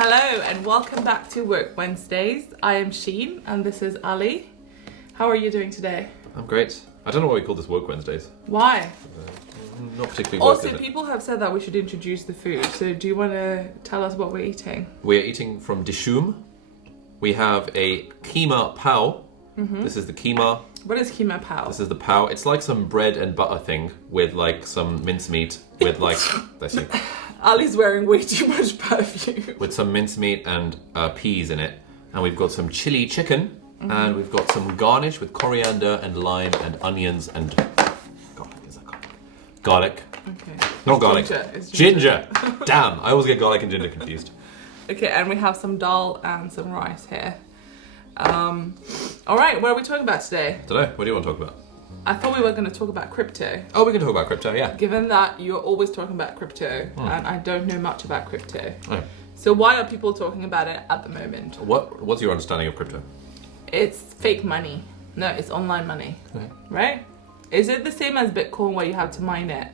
Hello and welcome back to Work Wednesdays. I am Sheen and this is Ali. How are you doing today? I'm great. I don't know why we call this Work Wednesdays. Why? Not particularly work, Also, people have said that we should introduce the food. So do you want to tell us what we're eating? We're eating from Dishoom. We have a keema pao. Mm-hmm. This is the keema. What is keema pao? This is the pao. It's like some bread and butter thing with like some mincemeat with like... Bless you. Ali's wearing way too much perfume. With some mincemeat and peas in it. And we've got some chili chicken. Mm-hmm. And we've got some garnish with coriander and lime and onions and... Garlic, is that garlic? Garlic. Okay. Not garlic. Ginger. It's Ginger. Damn, I always get garlic and ginger confused. Okay, and we have some dal and some rice here. All right, what are we talking about today? Today, what do you want to talk about? I thought we were going to talk about crypto. Oh, we can talk about crypto, yeah. Given that you're always talking about crypto, and I don't know much about crypto. Oh. So why are people talking about it at the moment? What's your understanding of crypto? It's fake money. No, it's online money. Okay. Right? Is it the same as Bitcoin where you have to mine it?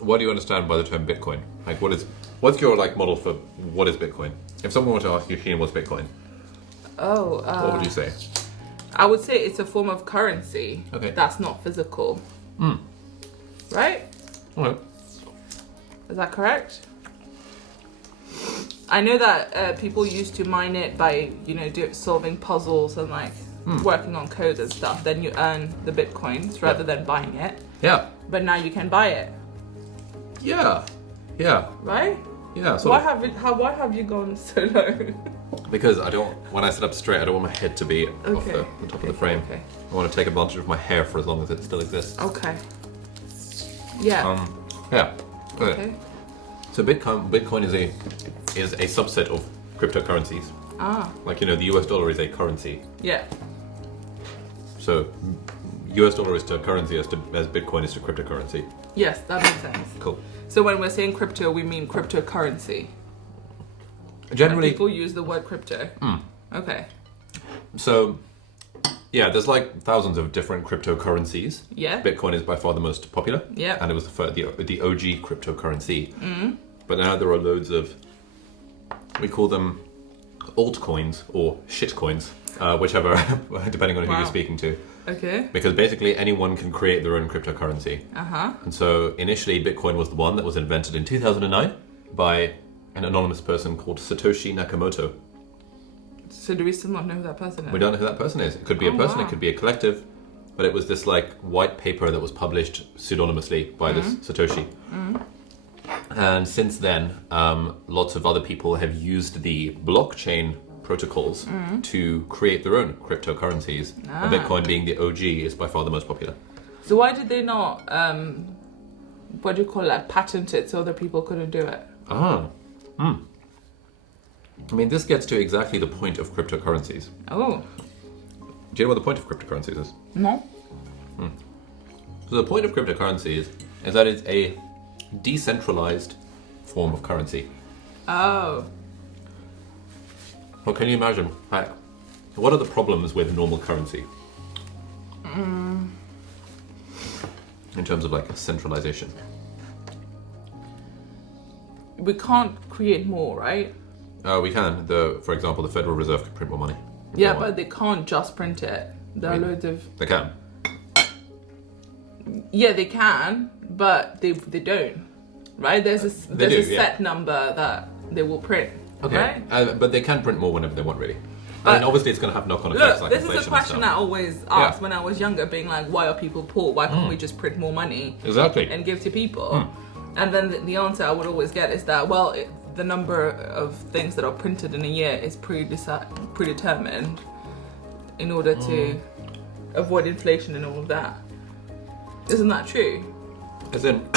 What do you understand by the term Bitcoin? Like, what's your like model for what is Bitcoin? If someone were to ask you, Sheen, what's Bitcoin? What would you say? I would say it's a form of currency that's not physical. Right? All right. Is that correct? I know that people used to mine it by, solving puzzles and like working on code and stuff. Then you earn the Bitcoins rather than buying it. Yeah. But now you can buy it. Yeah. Yeah. Right? Yeah. Why have you gone so low? Because when I sit up straight, I don't want my head to be off the top of the frame. Okay. I want to take advantage of my hair for as long as it still exists. Okay. Yeah. Yeah. Okay. So Bitcoin is a subset of cryptocurrencies. Like, the US dollar is a currency. Yeah. So US dollar is to currency as Bitcoin is to cryptocurrency. Yes, that makes sense. Cool. So when we're saying crypto, we mean cryptocurrency. Generally, people use the word crypto. Okay. So, yeah, there's like thousands of different cryptocurrencies. Yeah. Bitcoin is by far the most popular. Yeah. And it was the OG cryptocurrency. But now there are loads of, we call them altcoins or shitcoins, whichever, depending on who you're speaking to. Okay. Because basically anyone can create their own cryptocurrency. And so initially Bitcoin was the one that was invented in 2009 by an anonymous person called Satoshi Nakamoto. So do we still not know who that person is? We don't know who that person is. It could be a person, It could be a collective, but it was this like white paper that was published pseudonymously by this Satoshi. And since then, lots of other people have used the blockchain protocols to create their own cryptocurrencies. And Bitcoin being the OG is by far the most popular. So why did they not, patent it so other people couldn't do it? I mean, this gets to exactly the point of cryptocurrencies. Oh. Do you know what the point of cryptocurrencies is? No. So the point of cryptocurrencies is that it's a decentralized form of currency. Oh. Well, can you imagine? What are the problems with normal currency? In terms of like centralization. We can't create more, right? We can. For example, the Federal Reserve can print more money. Yeah, but they can't just print it. There are loads of... They can. Yeah, they can, but they don't, right? There's a set number that they will print, right? But they can print more whenever they want, really. And obviously it's going to have knock-on effects like inflation. This is a question I always asked when I was younger, being like, why are people poor? Why can't we just print more money and give to people? And then the answer I would always get is that, the number of things that are printed in a year is predetermined in order to avoid inflation and all of that. Isn't that true? As in,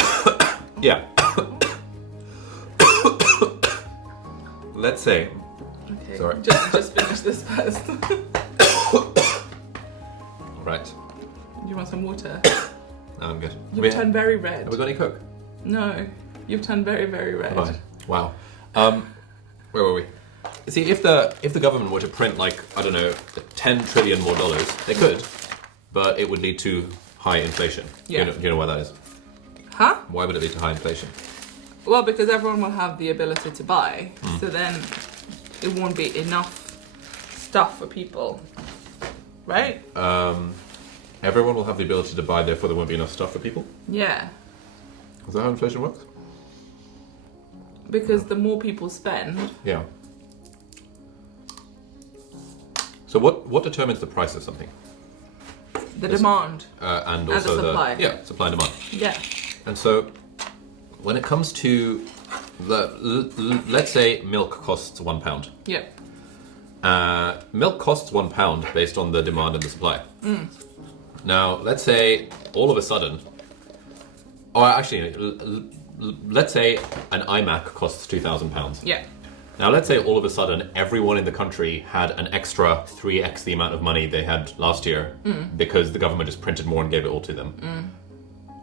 yeah. Let's say. Okay. Sorry. Just finish this first. Right. Do you want some water? No, I'm good. You've turned very red. Have we got any Coke? No. You've turned very, very red. Right. Wow. Where were we? See, if the government were to print like, I don't know, $10 trillion more, they could, but it would lead to high inflation. Yeah. Do you know why that is? Huh? Why would it lead to high inflation? Well, because everyone will have the ability to buy, so then it won't be enough stuff for people, right? Everyone will have the ability to buy, therefore there won't be enough stuff for people? Yeah. Is that how inflation works? Because the more people spend... Yeah. So what determines the price of something? The demand. And also the supply. Supply and demand. Yeah. And so when it comes to let's say milk costs £1. Yeah. Milk costs £1 based on the demand and the supply. Now, let's say all of a sudden, or actually, let's say an iMac costs £2,000. Yeah. Now, let's say all of a sudden everyone in the country had an extra 3x the amount of money they had last year because the government just printed more and gave it all to them.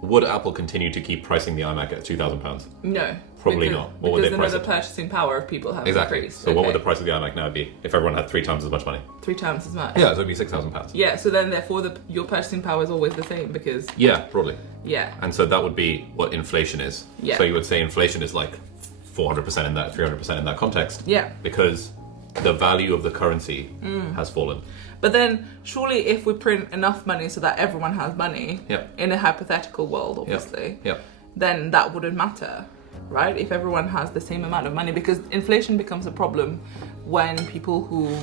Would Apple continue to keep pricing the iMac at £2,000? No. Probably not. What would they price the it? purchasing power of people have increased. So what would the price of the iMac now be if everyone had 3 times as much money? 3 times as much. Yeah, so it'd be £6,000. Yeah, so then therefore your purchasing power is always the same because... Yeah, probably. Yeah. And so that would be what inflation is. Yeah. So you would say inflation is like 400% in that, 300% in that context. Yeah. Because the value of the currency has fallen. But then, surely if we print enough money so that everyone has money, in a hypothetical world, obviously, then that wouldn't matter, right? If everyone has the same amount of money, because inflation becomes a problem when people who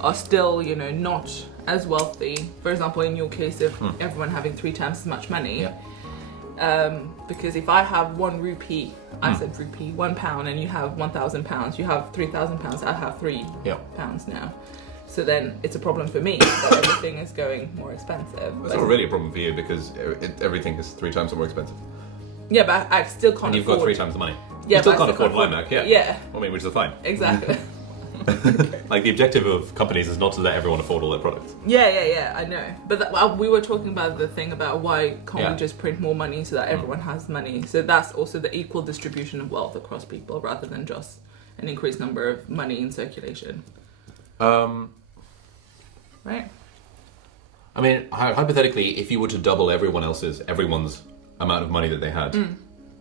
are still, not as wealthy, for example, in your case, if everyone having 3 times as much money, because if I have 1 rupee, I said rupee, £1, and you have £1,000, you have £3,000, I have £3 now. So then it's a problem for me that everything is going more expensive. It's not really a problem for you because everything is 3 times more expensive. Yeah, but I still can't and you've afford... got 3 times the money. Yeah, you still can't afford an iMac, Yeah. I mean, which is fine. Exactly. Like, the objective of companies is not to let everyone afford all their products. Yeah, I know. But we were talking about the thing about why can't we just print more money so that everyone has money. So that's also the equal distribution of wealth across people rather than just an increased number of money in circulation. Right? I mean, hypothetically, if you were to double everyone's amount of money that they had,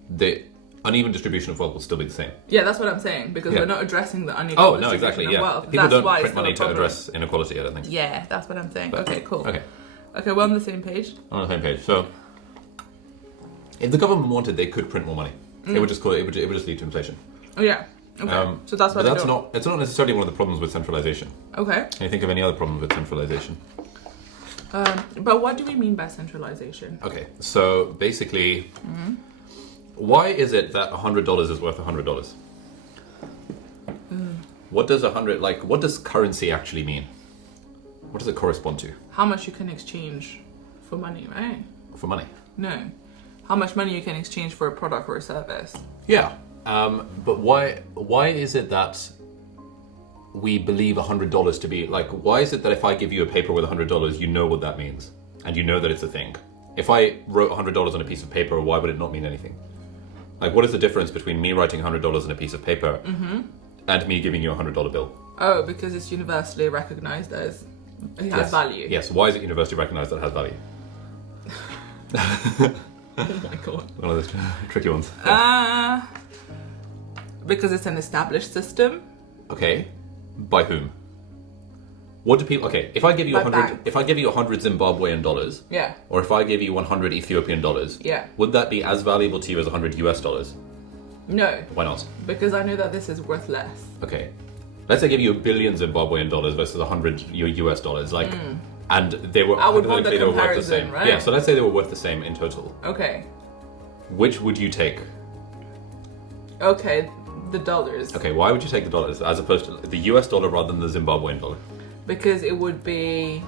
the uneven distribution of wealth will still be the same. Yeah, that's what I'm saying, because we're not addressing the unequal distribution of wealth. People that's don't print money to address inequality, I don't think. Yeah, that's what I'm saying. But, okay, cool. Okay, we're on the same page. On the same page. So, if the government wanted, they could print more money. It would just lead to inflation. Oh yeah. Okay. So that's what it's not necessarily one of the problems with centralization. Okay. Can you think of any other problems with centralization? But what do we mean by centralization? Okay, so basically, why is it that $100 is worth $100? What does what does currency actually mean? What does it correspond to? How much you can exchange for money, right? For money? No. How much money you can exchange for a product or a service? Yeah. But why is it that we believe $100 to be why is it that if I give you a paper with $100, you know what that means and you know that it's a thing? If I wrote $100 on a piece of paper, why would it not mean anything? What is the difference between me writing $100 on a piece of paper and me giving you a $100 bill? Oh, because it's universally recognized as it has value. Yes. Why is it universally recognized that it has value? Oh my god. One of those tricky ones. Because it's an established system. Okay. By whom? What do people? Okay, if I give you if I give you 100 Zimbabwean dollars, or if I give you 100 Ethiopian dollars, would that be as valuable to you as 100 US dollars? No. Why not? Because I know that this is worth less. Okay, let's say I give you $1 billion Zimbabwean dollars versus 100 US dollars, and they were. I would want the comparison, worth the same, right? Yeah. So let's say they were worth the same in total. Okay. Which would you take? Okay, the dollars. Okay, why would you take the dollars as opposed to the US dollar rather than the Zimbabwean dollar? Because it would be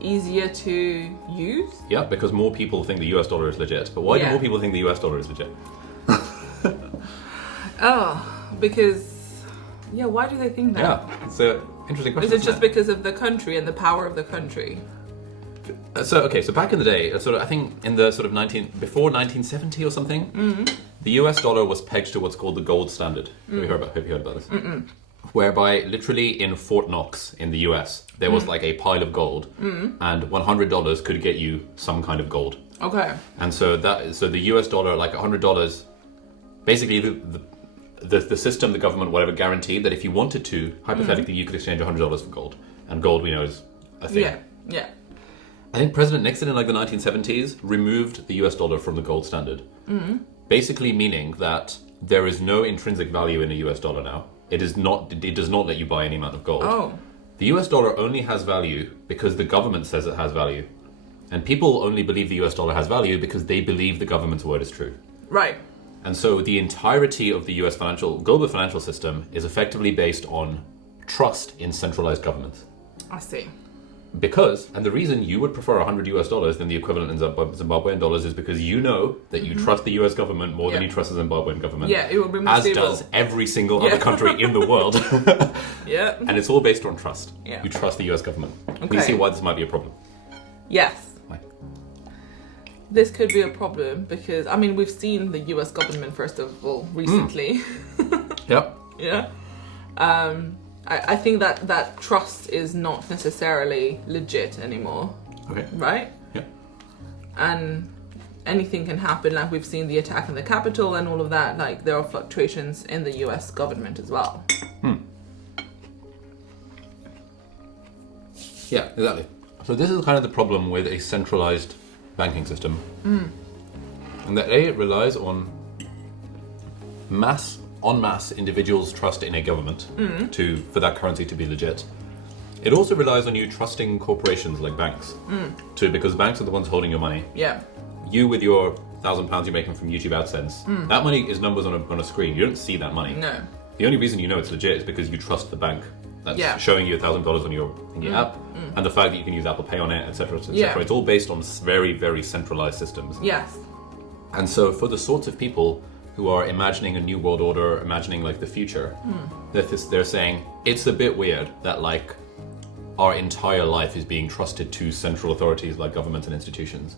easier to use? Yeah, because more people think the US dollar is legit. But why do more people think the US dollar is legit? Because... Yeah, why do they think that? Yeah, it's an interesting question. Is it just because of the country and the power of the country? So back in the day, I think in the before 1970 or something, the US dollar was pegged to what's called the gold standard. Have you heard about this? Whereby literally in Fort Knox in the US, there was a pile of gold, and $100 could get you some kind of gold. Okay. And so the US dollar, $100 basically the system, the government, whatever, guaranteed that if you wanted to, hypothetically, you could exchange $100 for gold. And gold, we know, is a thing. Yeah. I think President Nixon in like the 1970s removed the US dollar from the gold standard. Basically meaning that there is no intrinsic value in a US dollar now. It does not let you buy any amount of gold. Oh. The US dollar only has value because the government says it has value. And people only believe the US dollar has value because they believe the government's word is true. Right. And so the entirety of the US global financial system is effectively based on trust in centralized governments. I see. And the reason you would prefer $100 US than the equivalent in Zimbabwean dollars is because you know that you trust the US government more than you trust the Zimbabwean government. Yeah, it will be more as stable. Does every single other country in the world. Yeah. And it's all based on trust. Yeah. You trust the US government. Okay. Can you see why this might be a problem? Yes. Why? This could be a problem because, I mean, we've seen the US government, first of all, recently. Yep. Yeah. I think that trust is not necessarily legit anymore. Okay. Right? Yeah. And anything can happen. Like we've seen the attack on the Capitol and all of that. Like there are fluctuations in the US government as well. Yeah, exactly. So this is kind of the problem with a centralized banking system. And that it relies on en masse individuals' trust in a government for that currency to be legit. It also relies on you trusting corporations like banks because banks are the ones holding your money. Yeah. You with your £1,000 you're making from YouTube AdSense, that money is numbers on a screen. You don't see that money. No. The only reason you know it's legit is because you trust the bank that's showing you $1,000 on your app, and the fact that you can use Apple Pay on it, etc., etc. Yeah. It's all based on very, very centralized systems. Yes. And so for the sorts of people who are imagining a new world order, imagining like the future, they're saying it's a bit weird that like our entire life is being trusted to central authorities like governments and institutions.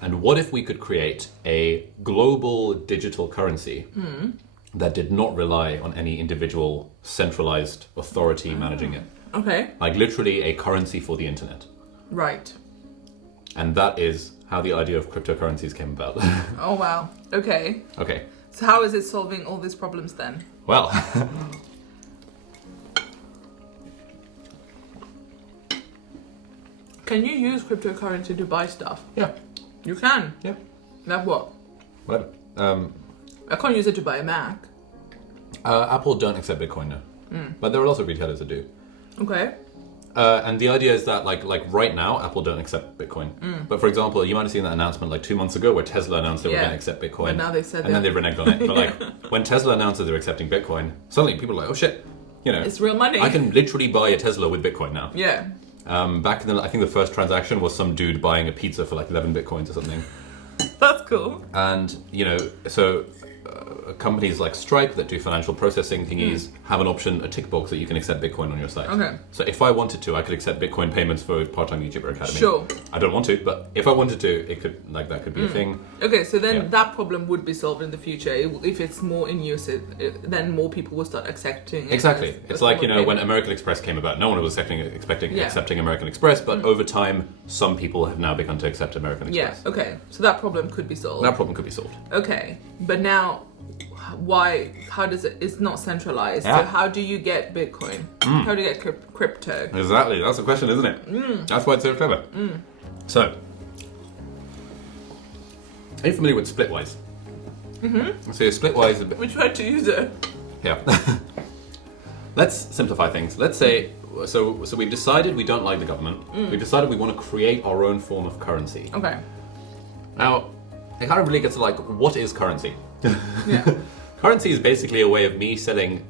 And what if we could create a global digital currency that did not rely on any individual centralized authority managing it? Okay. Like literally a currency for the internet. Right. And that is how the idea of cryptocurrencies came about. Oh, wow. Okay. Okay. So how is it solving all these problems then? Well, can you use cryptocurrency to buy stuff? yeah. You can? Yeah. Like what? Whatever. I can't use it to buy a Mac. Apple don't accept Bitcoin now. But there are lots of retailers that do. Okay. And the idea is that like right now, Apple don't accept Bitcoin. But for example, you might have seen that announcement like 2 months ago where Tesla announced they were going to accept Bitcoin. But now they said and then they reneged on it. But like when Tesla announced that they're accepting Bitcoin, suddenly people are like, oh shit, you know, it's real money. I can literally buy a Tesla with Bitcoin now. Yeah. Back in I think the first transaction was some dude buying a pizza for like 11 Bitcoins or something. That's cool. And, you know, so companies like Stripe that do financial processing thingies have an option, a tick box that you can accept Bitcoin on your site. Okay. So if I wanted to, I could accept Bitcoin payments for Part-Time YouTuber Academy. Sure. I don't want to, but if I wanted to, it could, like, that could be a thing. Okay, so then that problem would be solved in the future. If it's more in use, then more people will start accepting it. Exactly. It's like, you know, when American Express came about, no one was accepting American Express, but over time, some people have now begun to accept American Express. Yeah, okay. So that problem could be solved. That problem could be solved. Okay, but now, how does it's not centralized, Yeah. so how do you get Bitcoin? How do you get crypto? Exactly, that's the question, isn't it? That's why it's so clever. So, are you familiar with Splitwise? So Splitwise... We tried to use it. Yeah. Let's simplify things. Let's say, so we've decided we don't like the government. We've decided we want to create our own form of currency. Okay. Now, it kind of really gets to like, what is currency? Yeah. Currency is basically a way of me saying,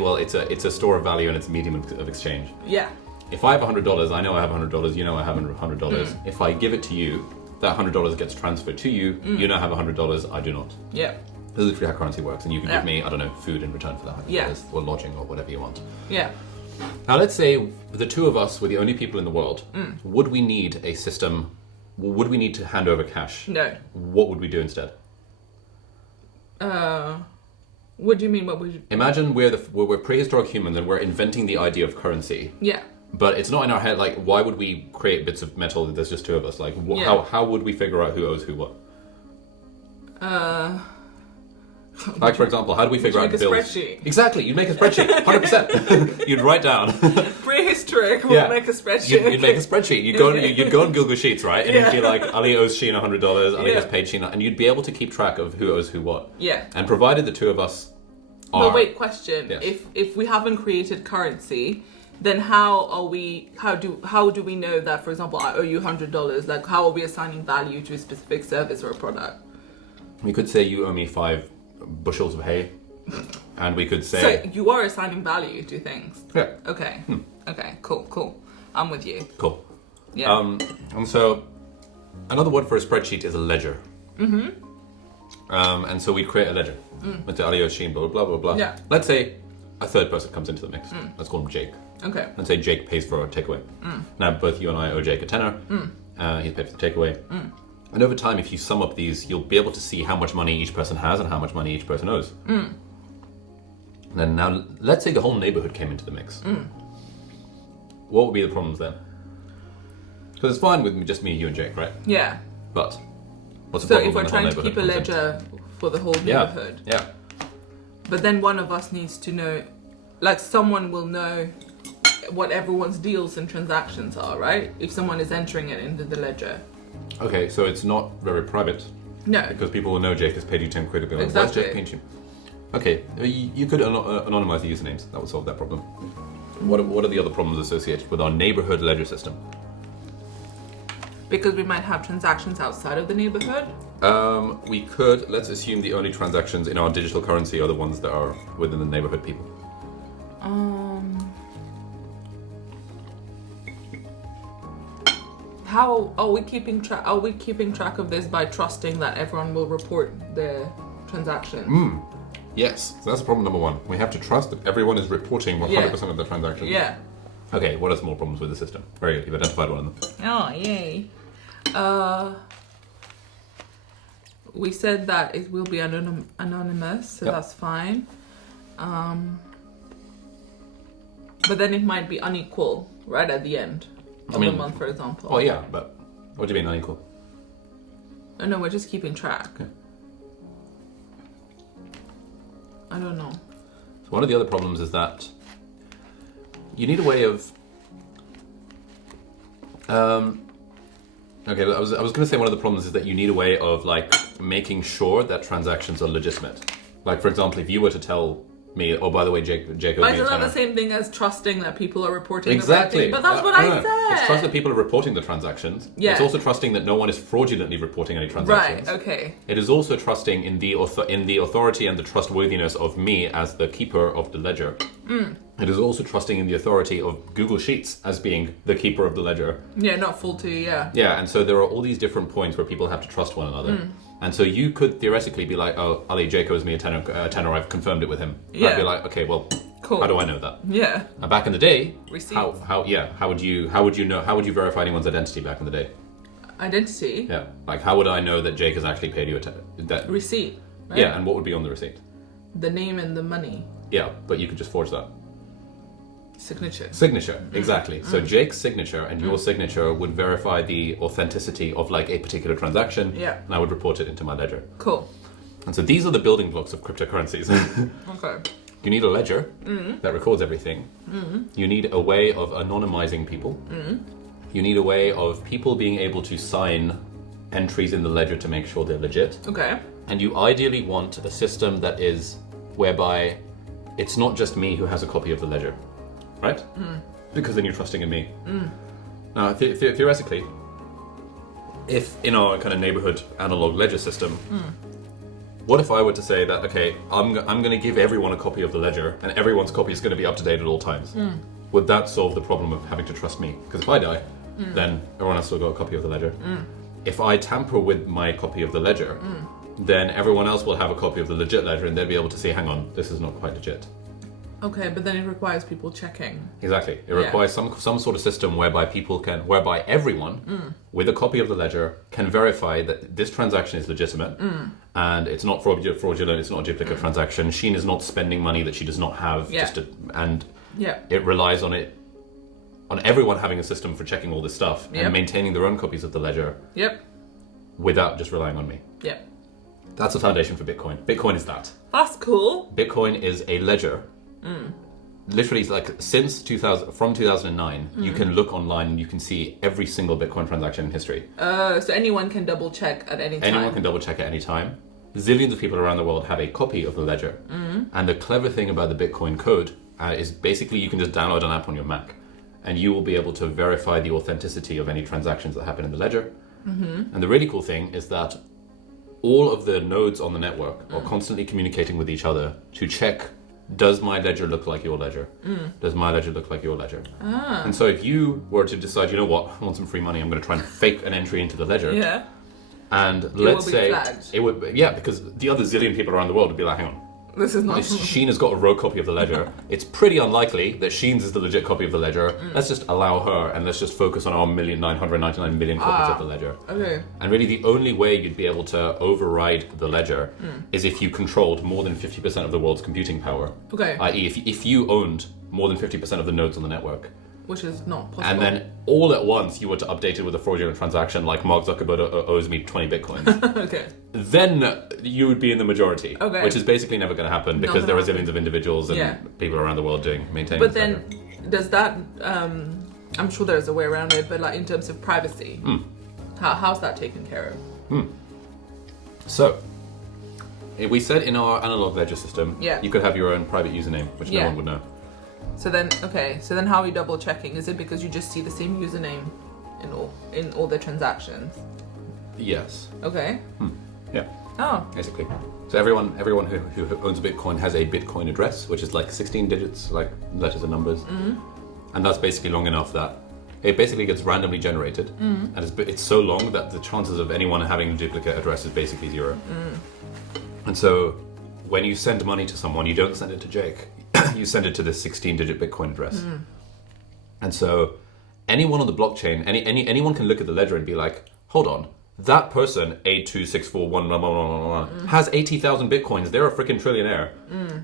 well, it's a store of value and it's a medium of exchange. Yeah. If I have $100, I know I have $100, you know I have $100. If I give it to you, that $100 gets transferred to you, you now have $100, I do not. Yeah. This is literally how currency works, and you can give me, I don't know, food in return for that $100, or lodging, or whatever you want. Yeah. Now let's say the two of us were the only people in the world. Would we need a system, would we need to hand over cash? No. What would we do instead? What do you mean? What would you... Imagine we're prehistoric humans and we're inventing the idea of currency. Yeah. But it's not in our head, like, why would we create bits of metal that there's just two of us? Like, how would we figure out who owes who what? Like, for example, how do we figure out bills? Spreadsheet? Exactly, you'd make a spreadsheet, 100%. You'd write down. Prehistoric, we'll make a spreadsheet. You'd make a spreadsheet. You'd go on Google Sheets, right? And you'd be like, Ali owes Sheen $100, Ali has paid Sheen, and you'd be able to keep track of who owes who what. Yeah. And provided the two of us are... But wait, question. Yes. If we haven't created currency, then how do we know that, for example, I owe you $100? Like, how are we assigning value to a specific service or a product? We could say you owe me 5 bushels of hay, and we could say... So you are assigning value to things? Yeah. Okay. Okay, cool. I'm with you. Cool. Yeah. And so, another word for a spreadsheet is a ledger. Mm-hmm. And so we'd create a ledger. Let's say Ali owes Sheen, blah, blah, blah, blah. Yeah. Let's say a third person comes into the mix. Let's call him Jake. Okay. Let's say Jake pays for a takeaway. Now, both you and I owe Jake a tenner. He's paid for the takeaway. And over time, if you sum up these, you'll be able to see how much money each person has and how much money each person owes. And then now, let's say the whole neighborhood came into the mix. What would be the problems then? Because it's fine with just me, you, and Jake, right? Yeah. But what's the problem? So if we're trying to keep a ledger for the whole neighborhood. Yeah. But then one of us needs to know, like someone will know what everyone's deals and transactions are, right? If someone is entering it into the ledger. Okay, so it's not very private. No. Because people will know Jake has paid you 10 quid. Exactly. Why is Jake paying you? Okay, you could anonymize the usernames. That would solve that problem. What are the other problems associated with our neighborhood ledger system? Because we might have transactions outside of the neighborhood? We could, let's assume the only transactions in our digital currency are the ones that are within the neighborhood people. How are we keeping track? Are we keeping track of this by trusting that everyone will report their transactions? Yes, so that's problem number 1. We have to trust that everyone is reporting 100% of their transactions. Yeah. Okay, what are some more problems with the system? Very good, you've identified one of them. Oh, yay. We said that it will be anonymous, so that's fine. But then it might be unequal right at the end of the month, for example. Oh yeah, but what do you mean unequal? Oh, no, we're just keeping track. Okay. I don't know. So one of the other problems is that you need a way of... Okay, I was going to say one of the problems is that you need a way of like making sure that transactions are legitimate. Like, for example, if you were to tell me, oh, by the way, Jake owes me a tenner. It's not the same thing as trusting that people are reporting exactly. the right thing. But that's what I said. It's trust that people are reporting the transactions. Yeah. It's also trusting that no one is fraudulently reporting any transactions. Right, okay. It is also trusting in the authority and the trustworthiness of me as the keeper of the ledger. It is also trusting in the authority of Google Sheets as being the keeper of the ledger. Yeah, not faulty, yeah. Yeah, and so there are all these different points where people have to trust one another. And so you could theoretically be like, oh, Ali, Jake owes me a tenner, I've confirmed it with him. And I'd be like, okay, well, cool. How do I know that? Yeah. Back in the day, Receipt. how would you verify anyone's identity back in the day? Identity? Yeah, like how would I know that Jake has actually paid you that receipt. Right? Yeah, and what would be on the receipt? The name and the money. Yeah, but you could just forge that. Signature, exactly. So Jake's signature and your signature would verify the authenticity of like a particular transaction. Yeah. And I would report it into my ledger. Cool. And so these are the building blocks of cryptocurrencies. Okay. You need a ledger that records everything. You need a way of anonymizing people. You need a way of people being able to sign entries in the ledger to make sure they're legit. Okay. And you ideally want a system that is whereby it's not just me who has a copy of the ledger, right? Because then you're trusting in me. Now, theoretically, if in our kind of neighborhood analog ledger system, what if I were to say that, okay, I'm going to give everyone a copy of the ledger and everyone's copy is going to be up to date at all times? Would that solve the problem of having to trust me? Because if I die, then everyone has still got a copy of the ledger. If I tamper with my copy of the ledger, then everyone else will have a copy of the legit ledger and they'll be able to say, hang on, this is not quite legit. Okay, but then it requires people checking. Exactly. It requires some sort of system whereby whereby everyone with a copy of the ledger can verify that this transaction is legitimate and it's not fraudulent, it's not a duplicate transaction. Sheen is not spending money that she does not have. It relies on everyone having a system for checking all this stuff and maintaining their own copies of the ledger. Without just relying on me. That's the foundation for Bitcoin. Bitcoin is that. That's cool. Bitcoin is a ledger. Literally, like from 2009, you can look online and you can see every single Bitcoin transaction in history. So anyone can double check at any time. Anyone can double check at any time. Zillions of people around the world have a copy of the ledger. And the clever thing about the Bitcoin code is basically you can just download an app on your Mac, and you will be able to verify the authenticity of any transactions that happen in the ledger. And the really cool thing is that all of the nodes on the network are constantly communicating with each other to check, does my ledger look like your ledger? Does my ledger look like your ledger? And so if you were to decide, you know what, I want some free money, I'm going to try and fake an entry into the ledger. Yeah. And let's say flagged. it would, because the other zillion people around the world would be like, hang on, this is not. Sheen has got a rogue copy of the ledger. It's pretty unlikely that Sheen's is the legit copy of the ledger. Let's just allow her, and let's just focus on our 1,999,000,000 copies of the ledger. Okay. And really, the only way you'd be able to override the ledger is if you controlled more than 50% of the world's computing power. Okay. I.e., if you owned more than 50% of the nodes on the network. Which is not possible. And then all at once you were to update it with a fraudulent transaction like Mark Zuckerberg owes me 20 bitcoins. Okay. Then you would be in the majority. Okay. Which is basically never going to happen because there are zillions of individuals and people around the world maintaining. But then, does that? I'm sure there's a way around it. But like in terms of privacy, how's that taken care of? So, we said in our analog ledger system, you could have your own private username, which no one would know. So then how are you double checking? Is it because you just see the same username in all the transactions? Yes. Okay. Yeah. Oh. Basically. So everyone who owns a Bitcoin has a Bitcoin address, which is like 16 digits, like letters and numbers. And that's basically long enough that it basically gets randomly generated. And it's so long that the chances of anyone having a duplicate address is basically zero. And so when you send money to someone, you don't send it to Jake. You send it to this 16-digit Bitcoin address. And so anyone on the blockchain, anyone can look at the ledger and be like, hold on, that person, 82641, has 80,000 Bitcoins. They're a freaking trillionaire.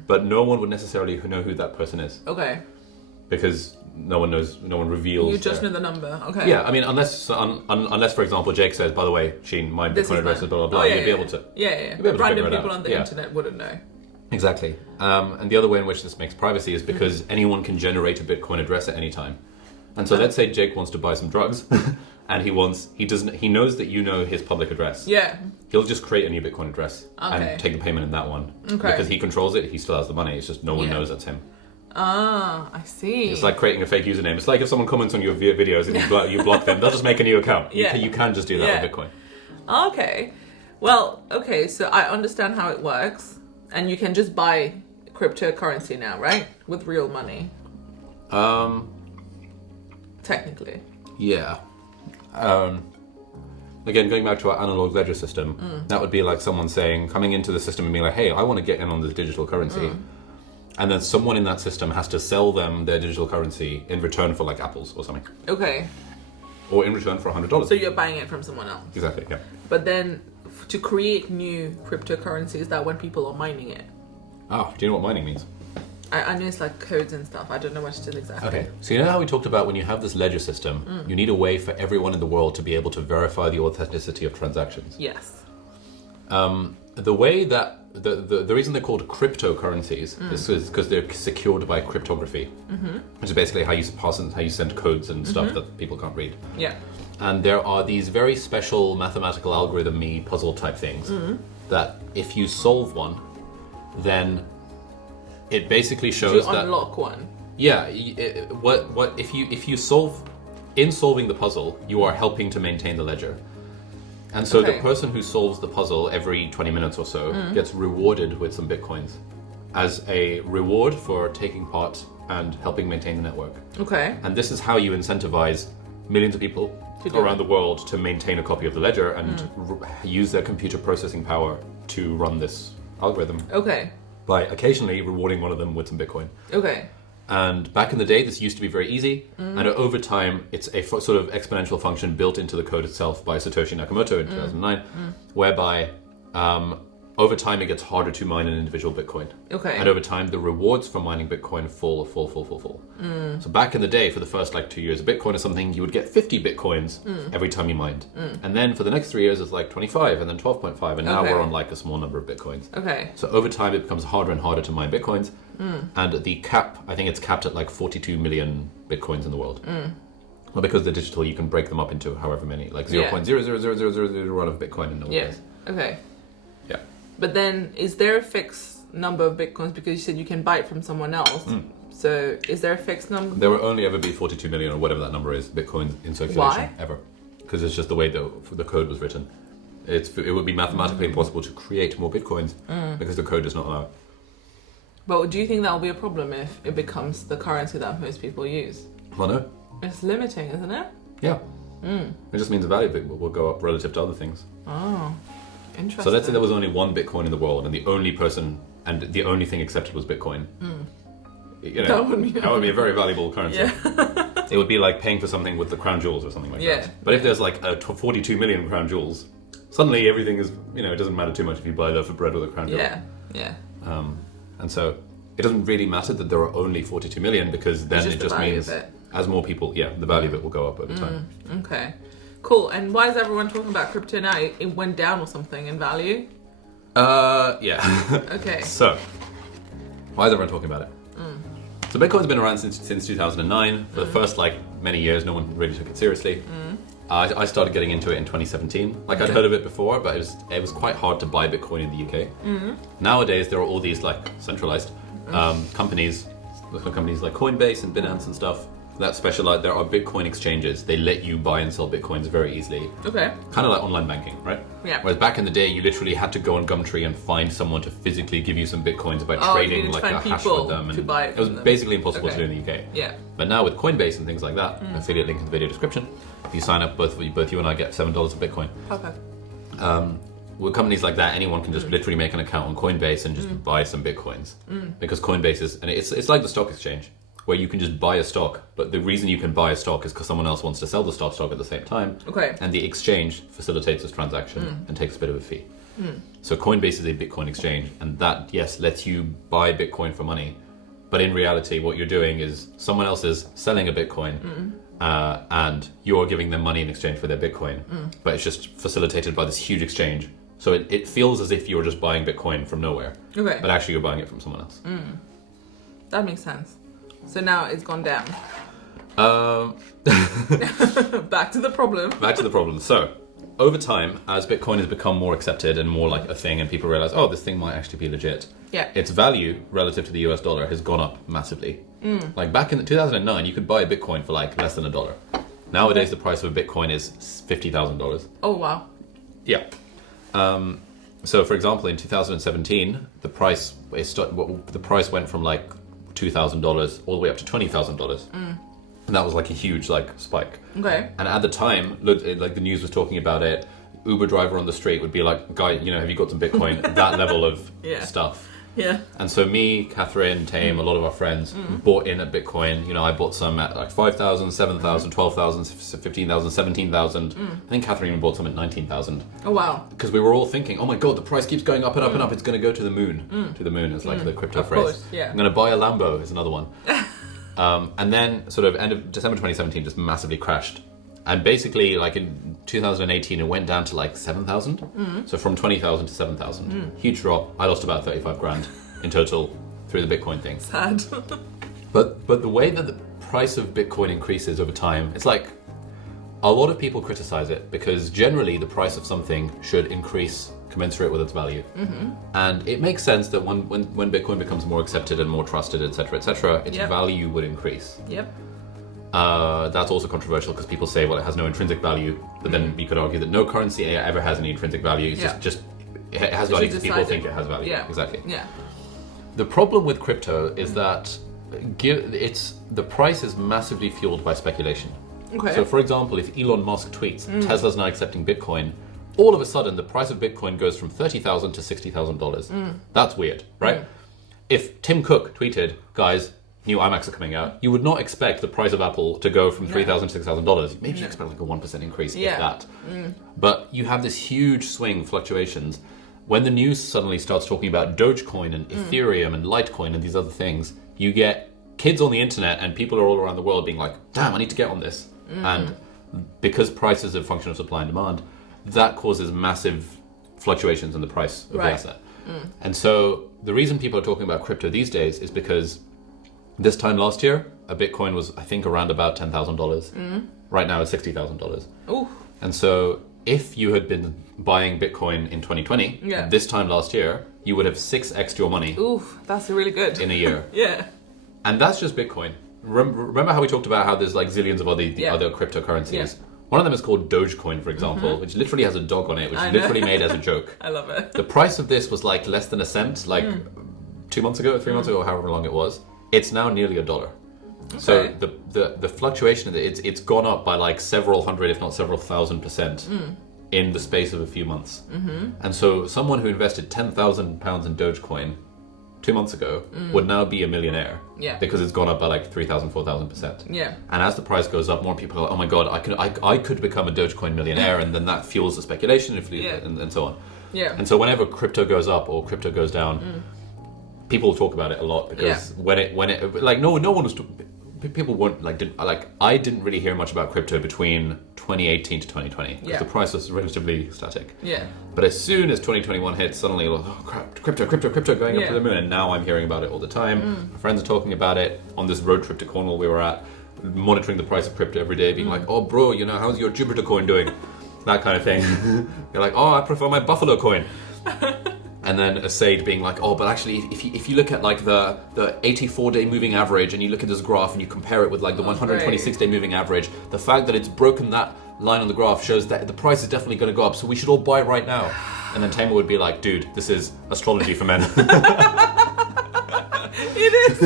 But no one would necessarily know who that person is. Okay. Because no one knows, no one reveals. You just know the number. Okay. Yeah, I mean, unless, for example, Jake says, by the way, Sheen, my Bitcoin address is blah, blah, blah, you'd be able to. Yeah. But random people on the internet wouldn't know. Exactly. And the other way in which this makes privacy is because anyone can generate a Bitcoin address at any time. And so let's say Jake wants to buy some drugs and he knows that you know his public address. Yeah. He'll just create a new Bitcoin address and take the payment in that one. Okay. Because he controls it, he still has the money. It's just no one knows that's him. Ah, I see. It's like creating a fake username. It's like if someone comments on your videos and you block them, they'll just make a new account. You can just do that with Bitcoin. Okay. Well, so I understand how it works. And you can just buy cryptocurrency now, right? With real money. Technically. Yeah. Again, going back to our analog ledger system, that would be like someone coming into the system and being like, hey, I want to get in on this digital currency. And then someone in that system has to sell them their digital currency in return for like apples or something. Okay. Or in return for $100. So you're buying it from someone else. Exactly, yeah. But then to create new cryptocurrency, is that when people are mining it? Oh, do you know what mining means? I know it's like codes and stuff. I don't know what it is exactly. Okay, so you know how we talked about when you have this ledger system, you need a way for everyone in the world to be able to verify the authenticity of transactions. Yes. The way that the reason they're called cryptocurrencies is because they're secured by cryptography, which is basically how you send codes and stuff that people can't read. Yeah. And there are these very special mathematical algorithm-y puzzle type things that if you solve one, then it basically shows that you unlock one. Yeah. If you solving the puzzle, you are helping to maintain the ledger. And so the person who solves the puzzle every 20 minutes or so gets rewarded with some bitcoins as a reward for taking part and helping maintain the network. Okay. And this is how you incentivize millions of people around the world to maintain a copy of the ledger and use their computer processing power to run this algorithm. Okay. By occasionally rewarding one of them with some bitcoin. Okay. And back in the day, this used to be very easy. And over time, it's a sort of exponential function built into the code itself by Satoshi Nakamoto in 2009, whereby over time it gets harder to mine an individual Bitcoin. Okay. And over time the rewards for mining Bitcoin fall. So back in the day, for the first 2 years of Bitcoin or something, you would get 50 Bitcoins every time you mined. And then for the next 3 years it's 25 and then 12.5 and now we're on a small number of Bitcoins. Okay. So over time it becomes harder and harder to mine Bitcoins. And the cap, I think it's capped at 42 million Bitcoins in the world. Well, because they're digital, you can break them up into however many, 0.0000001 of Bitcoin in the world. Okay. Yeah. But then, is there a fixed number of Bitcoins? Because you said you can buy it from someone else. So, is there a fixed number? There will only ever be 42 million or whatever that number is, Bitcoins in circulation. Why? Ever. Because it's just the way the code was written. It would be mathematically impossible to create more Bitcoins because the code does not allow it. But do you think that will be a problem if it becomes the currency that most people use? Well, no. It's limiting, isn't it? Yeah. It just means the value of it will go up relative to other things. Oh, interesting. So let's say there was only one Bitcoin in the world and the only thing accepted was Bitcoin. That would be a very valuable currency. Yeah. It would be like paying for something with the crown jewels or something like that. But if there's 42 million crown jewels, suddenly everything is, it doesn't matter too much if you buy a loaf of bread with a crown jewel. Yeah. And so it doesn't really matter that there are only 42 million because then it just means as more people, the value of it will go up over time. Okay. Cool. And why is everyone talking about crypto now? It went down or something in value? Yeah. Okay. So, why is everyone talking about it? So Bitcoin's been around since 2009. For the first many years, no one really took it seriously. I started getting into it in 2017. I'd heard of it before, but it was quite hard to buy Bitcoin in the UK. Nowadays, there are all these centralized companies like Coinbase and Binance and stuff that specialize. There are Bitcoin exchanges. They let you buy and sell Bitcoins very easily. Okay. Kind of like online banking, right? Yeah. Whereas back in the day, you literally had to go on Gumtree and find someone to physically give you some Bitcoins by trading a hash with them. And to buy it was basically impossible to do in the UK. Yeah. But now with Coinbase and things like that, affiliate link in the video description. If you sign up, both you and I get $7 of Bitcoin. Okay. With companies like that, anyone can just literally make an account on Coinbase and just buy some Bitcoins. Because Coinbase it's like the stock exchange, where you can just buy a stock, but the reason you can buy a stock is because someone else wants to sell the stock at the same time. Okay. And the exchange facilitates this transaction and takes a bit of a fee. So Coinbase is a Bitcoin exchange, and that, yes, lets you buy Bitcoin for money. But in reality, what you're doing is someone else is selling a Bitcoin, and you're giving them money in exchange for their Bitcoin. But it's just facilitated by this huge exchange. So it feels as if you're just buying Bitcoin from nowhere. Okay. But actually you're buying it from someone else. That makes sense. So now it's gone down. Back to the problem. So, over time, as Bitcoin has become more accepted and more a thing, and people realize, this thing might actually be legit. Yeah. Its value relative to the US dollar has gone up massively. Back in 2009, you could buy a Bitcoin for less than $1. Nowadays, the price of a Bitcoin is $50,000. Oh wow. Yeah. So, for example, in 2017, the price went from $2,000 all the way up to $20,000. And that was a huge spike. Okay. And at the time, the news was talking about it. Uber driver on the street would be like, "Guy, have you got some Bitcoin?" That level of stuff. Yeah. And so me, Catherine, Tame, a lot of our friends bought in at Bitcoin. I bought some at 5,000, 7,000, 12,000, 15,000, 17,000. I think Catherine even bought some at 19,000. Oh wow. Because we were all thinking, oh my god, the price keeps going up and up and up. It's going to go to the moon. To the moon is the crypto of phrase. Course, yeah. I'm going to buy a Lambo is another one. And then sort of end of December 2017 just massively crashed. And basically in 2018 it went down to 7,000. So from 20,000 to 7,000. Huge drop. I lost about 35 grand in total through the Bitcoin thing. Sad. But the way that the price of Bitcoin increases over time, it's a lot of people criticize it because generally the price of something should increase commensurate with its value. And it makes sense that when Bitcoin becomes more accepted and more trusted, etc., its value would increase. Yep. That's also controversial because people say, well, it has no intrinsic value, but then you could argue that no currency ever has any intrinsic value. It's just it has value because people think it has value. Yeah. Exactly. Yeah. The problem with crypto is that the price is massively fueled by speculation. Okay. So, for example, if Elon Musk tweets, Tesla's now accepting Bitcoin, all of a sudden the price of Bitcoin goes from $30,000 to $60,000. That's weird, right? If Tim Cook tweeted, guys, new iMacs are coming out, you would not expect the price of Apple to go from $3,000 to $6,000. Maybe you expect a 1% increase, if that. But you have this huge swing fluctuations, when the news suddenly starts talking about Dogecoin and Ethereum and Litecoin and these other things, you get kids on the internet and people are all around the world being like, damn, I need to get on this. And because price is a function of supply and demand, that causes massive fluctuations in the price of the asset. And so the reason people are talking about crypto these days is because this time last year, a Bitcoin was, I think, around about $10,000. Right now it's $60,000. Ooh. And so if you had been buying Bitcoin in 2020, this time last year, you would have 6x'd your money. Ooh, that's really good. In a year. Yeah. And that's just Bitcoin. Remember how we talked about how there's like zillions of other cryptocurrencies? Yeah. One of them is called Dogecoin, for example, which literally has a dog on it, which is literally made as a joke. I love it. The price of this was like less than a cent, like 2 months ago, 3 months ago, however long it was. It's now nearly $1. Okay. So the fluctuation of it's gone up by like several hundred, if not several thousand% in the space of a few months. And so someone who invested £10,000 in Dogecoin 2 months ago would now be a millionaire. Yeah. Because it's gone up by like 3,000, 4,000%. Yeah. And as the price goes up, more people are, oh my god, I could become a Dogecoin millionaire, and then that fuels the speculation and so on. Yeah. And so whenever crypto goes up or crypto goes down, people talk about it a lot because when it like no one was people weren't I didn't really hear much about crypto between 2018 to 2020 because the price was relatively static. Yeah. But as soon as 2021 hit, suddenly, oh crap, crypto going up to the moon, and now I'm hearing about it all the time. My friends are talking about it. On this road trip to Cornwall we were at, monitoring the price of crypto every day, being like, oh bro, how's your Jupiter coin doing? That kind of thing. You're like, oh, I prefer my Buffalo coin. And then Asaid being like, oh, but actually, if you look at like the 84-day moving average and you look at this graph and you compare it with like the 126-day moving average, the fact that it's broken that line on the graph shows that the price is definitely going to go up, so we should all buy right now. And then Tamer would be like, dude, this is astrology for men. It is.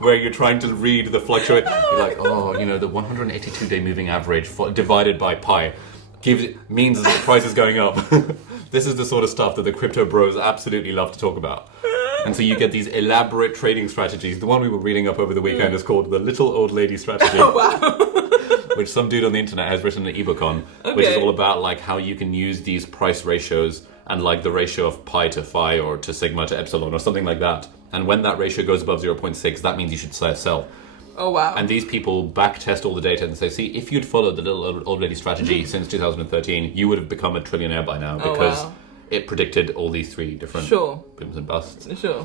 Where you're trying to read the fluctuation. You're like, oh, the 182-day moving average divided by pi means that the price is going up. This is the sort of stuff that the crypto bros absolutely love to talk about. And so you get these elaborate trading strategies. The one we were reading up over the weekend is called the Little Old Lady Strategy. Oh, wow. Which some dude on the internet has written an ebook on, which is all about like how you can use these price ratios and like the ratio of pi to phi or to sigma to epsilon or something like that. And when that ratio goes above 0.6, that means you should sell. Oh, wow. And these people backtest all the data and say, see, if you'd followed the Little Old Lady Strategy since 2013, you would have become a trillionaire by now because it predicted all these three different booms and busts. Sure.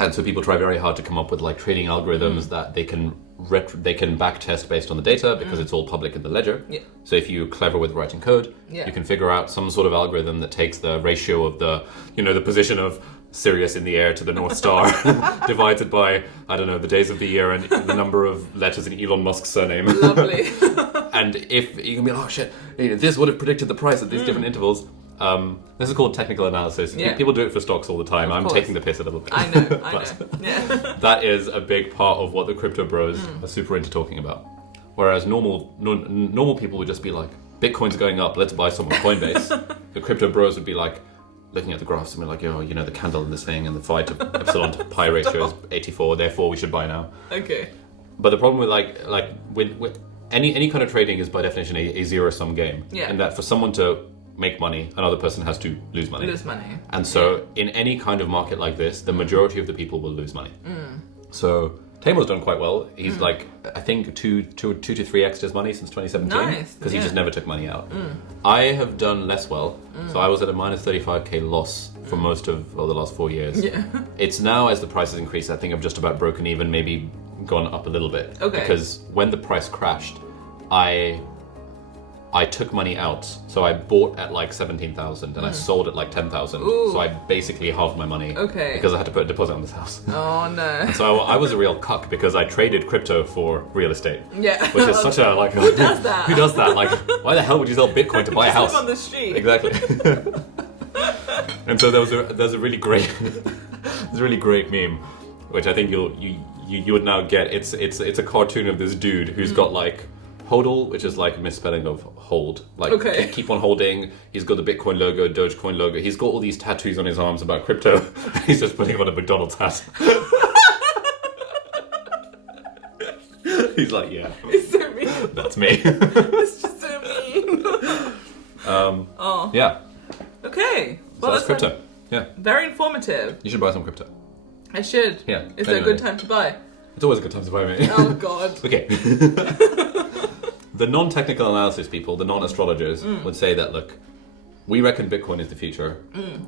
And so people try very hard to come up with like trading algorithms that they can backtest based on the data because it's all public in the ledger. Yeah. So if you're clever with writing code, you can figure out some sort of algorithm that takes the ratio of the position of Sirius in the air to the North Star divided by, I don't know, the days of the year and the number of letters in Elon Musk's surname. Lovely. And if you can be, oh shit, this would have predicted the price at these different intervals. This is called technical analysis. Yeah. People do it for stocks all the time. I'm taking the piss a little bit. I know. Yeah. That is a big part of what the crypto bros are super into talking about. Whereas normal people would just be like, Bitcoin's going up, let's buy some on Coinbase. The crypto bros would be like, looking at the graphs and be like, the candle in this thing and the phi to epsilon to pi ratio is 84, therefore we should buy now. Okay. But the problem with with any kind of trading is by definition a zero-sum game. Yeah. And that for someone to make money, another person has to lose money. And so in any kind of market like this, the majority of the people will lose money. So Tamer's done quite well. He's like, I think 2 to 3x his money since 2017 because he just never took money out. I have done less well. So I was at a minus 35k loss for most of the last 4 years. Yeah. It's now, as the price has increased, I think I've just about broken even, maybe gone up a little bit. Okay. Because when the price crashed, I took money out. So I bought at like 17,000 and I sold at like 10,000. So I basically halved my money. Okay. Because I had to put a deposit on this house. Oh no. And so I was a real cuck because I traded crypto for real estate. Yeah. Which is such a like. Who does that? Who does that? Like, why the hell would you sell Bitcoin to buy a house? Live on the street. Exactly. And so there's a really great meme, which I think you would now get. It's a cartoon of this dude who's got like HODL, which is like a misspelling of hold. Like keep on holding. He's got the Bitcoin logo, Dogecoin logo. He's got all these tattoos on his arms about crypto. He's just putting on a McDonald's hat. He's like, yeah. It's so mean. That's me. It's just so mean. Yeah. Okay. So that's crypto. Yeah. Very informative. You should buy some crypto. I should. Yeah. Is it a good time to buy? It's always a good time to buy, mate. Oh, God. Okay. The non-technical analysis people, the non-astrologers, would say that, look, we reckon Bitcoin is the future.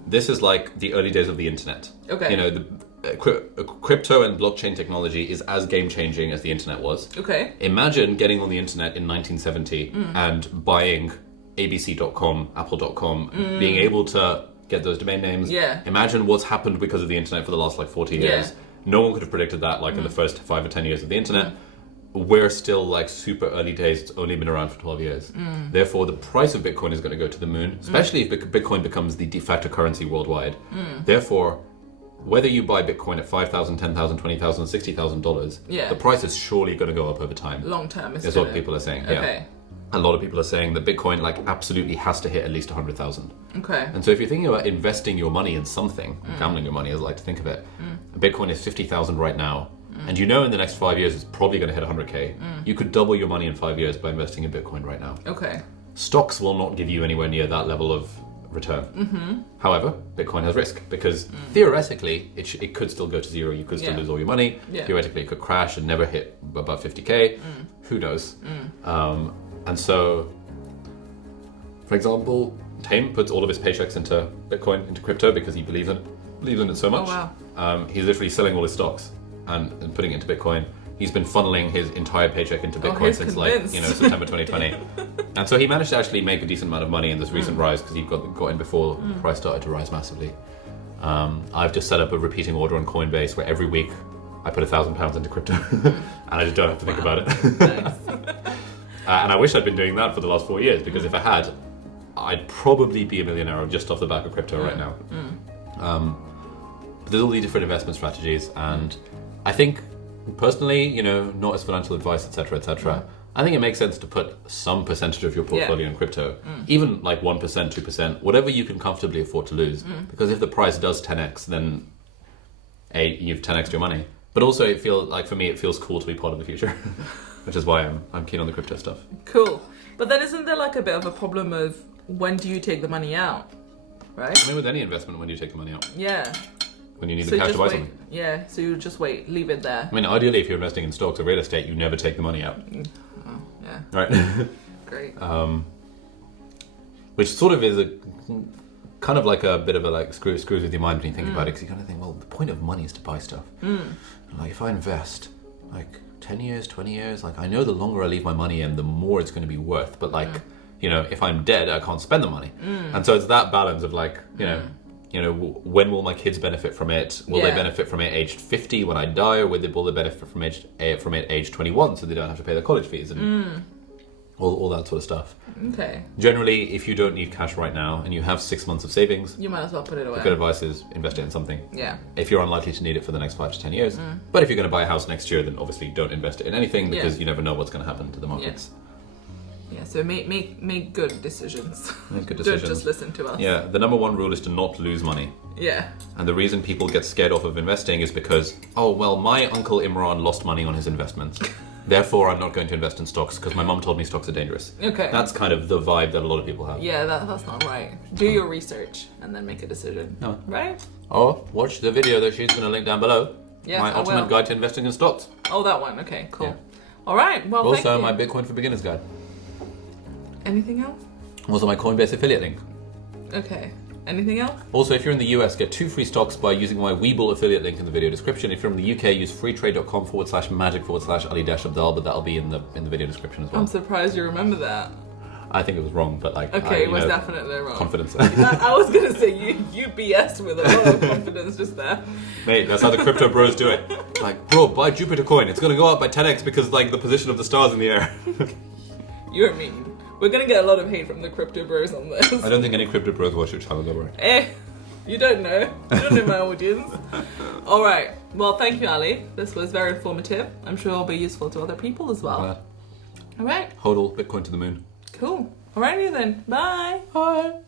This is like the early days of the internet. Okay. You know, the crypto and blockchain technology is as game-changing as the internet was. Okay. Imagine getting on the internet in 1970 and buying abc.com, apple.com, being able to get those domain names. Yeah. Imagine what's happened because of the internet for the last 40 years. No one could have predicted that in the first 5 or 10 years of the internet. We're still super early days. It's only been around for 12 years. Therefore, the price of Bitcoin is going to go to the moon, especially if Bitcoin becomes the de facto currency worldwide. Therefore, whether you buy Bitcoin at $5,000, $10,000, $20,000, $60,000, the price is surely going to go up over time. Long term, is what people are saying. Okay. A lot of people are saying that Bitcoin absolutely has to hit at least 100,000. Okay. And so if you're thinking about investing your money in something, gambling your money as I like to think of it, Bitcoin is 50,000 right now, and in the next 5 years it's probably going to hit 100K. You could double your money in 5 years by investing in Bitcoin right now. Okay. Stocks will not give you anywhere near that level of return. However, Bitcoin has risk because theoretically it could still go to zero. You could still lose all your money. Theoretically it could crash and never hit above 50K. Who knows? And so, for example, Tame puts all of his paychecks into Bitcoin, into crypto, because he believes in it so much. Oh, wow. He's literally selling all his stocks and putting it into Bitcoin. He's been funneling his entire paycheck into Bitcoin since September 2020. And so he managed to actually make a decent amount of money in this recent rise because he got in before the price started to rise massively. I've just set up a repeating order on Coinbase where every week I put £1,000 into crypto and I just don't have to think about it. Nice. And I wish I'd been doing that for the last 4 years, because if I had, I'd probably be a millionaire just off the back of crypto right now. But there's all these different investment strategies, and I think personally, not as financial advice, etc., etc., I think it makes sense to put some percentage of your portfolio in crypto, even 1%, 2%, whatever you can comfortably afford to lose. Because if the price does 10x, then you've 10x'd your money. But also, for me, it feels cool to be part of the future. Which is why I'm keen on the crypto stuff. Cool. But then isn't there a bit of a problem of when do you take the money out, right? I mean, with any investment, when do you take the money out? Yeah. When you need the cash to buy something. Yeah, so you just wait, leave it there. I mean, ideally, if you're investing in stocks or real estate, you never take the money out. Oh, yeah. Right? Great. Which sort of is a kind of like a bit of a screws with your mind when you think about it, because you kind of think, well, the point of money is to buy stuff. If I invest, 10 years, 20 years, I know the longer I leave my money in, the more it's going to be worth. But if I'm dead, I can't spend the money. And so it's that balance of when will my kids benefit from it? Will they benefit from it aged 50 when I die, or will they benefit from it age 21 so they don't have to pay their college fees and all that sort of stuff. Okay. Generally, if you don't need cash right now and you have 6 months of savings, you might as well put it away. The good advice is invest it in something. Yeah. If you're unlikely to need it for the next 5 to 10 years. But if you're going to buy a house next year, then obviously don't invest it in anything, because you never know what's going to happen to the markets. Yeah, so make good decisions. Make good decisions. Don't just listen to us. Yeah, the number one rule is to not lose money. Yeah. And the reason people get scared off of investing is because, my uncle Imran lost money on his investments. Therefore, I'm not going to invest in stocks because my mum told me stocks are dangerous. Okay. That's kind of the vibe that a lot of people have. Yeah, that's not right. Do your research and then make a decision. No. Right? Or watch the video that she's going to link down below. Yeah, my ultimate guide to investing in stocks. Oh, that one. Okay, cool. Yeah. All right. Well, also, thank you. my Bitcoin for Beginners guide. Anything else? Also, my Coinbase affiliate link. Okay. Anything else? Also, if you're in the US, get 2 free stocks by using my Webull affiliate link in the video description. If you're in the UK, use freetrade.com/magic/Ali-Abdal, but that'll be in the video description as well. I'm surprised you remember that. I think it was wrong, but it was definitely wrong. Confidence. I was gonna say you BS with a lot of confidence just there. Mate, that's how the crypto bros do it. Bro, buy Jupiter coin. It's gonna go up by 10x because the position of the stars in the air. You're mean. We're gonna get a lot of hate from the crypto bros on this. I don't think any crypto bros watch your channel, though, right? You don't know. You don't know my audience. All right. Well, thank you, Ali. This was very informative. I'm sure it'll be useful to other people as well. All right. Hodl Bitcoin to the moon. Cool. Alrighty then. Bye. Bye.